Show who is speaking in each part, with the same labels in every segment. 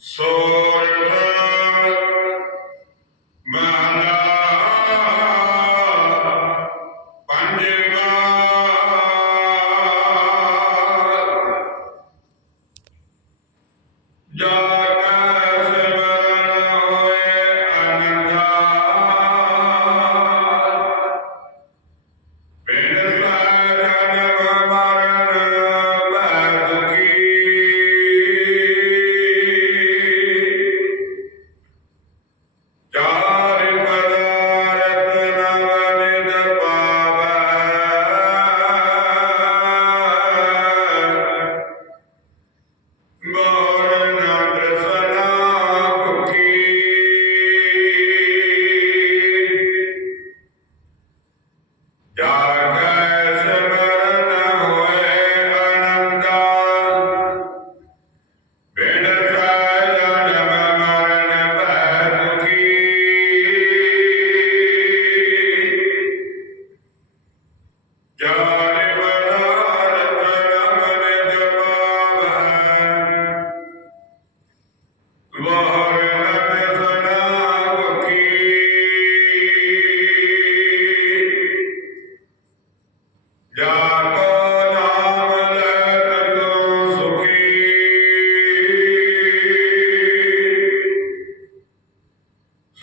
Speaker 1: So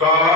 Speaker 1: ਸਾਸ